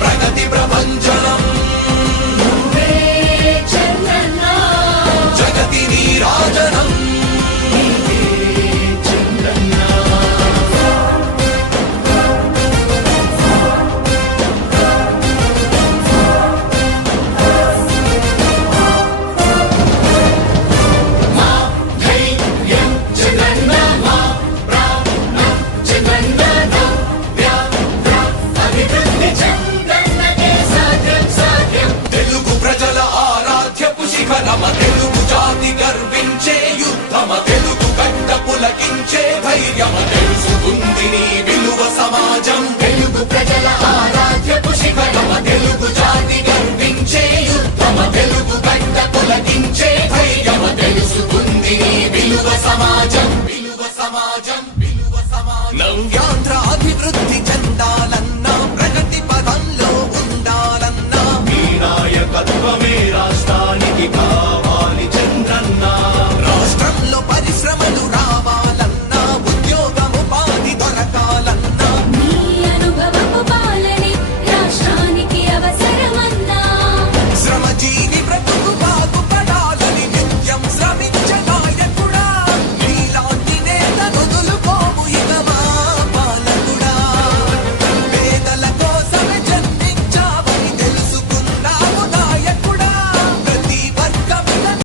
ప్రగతి ప్రపంచ ఆలయం తెలుగు ప్రజల ఆరాధ్యపు శిఖరమ తెలుగు జాతి గర్వించే యుద్ధమ తెలుగు ధైర్యమ తెలుసుకుంది విలువ సమాజం. విలువ సమాజం విలువ సమాజం. నవ్యాంధ్ర అభివృద్ధి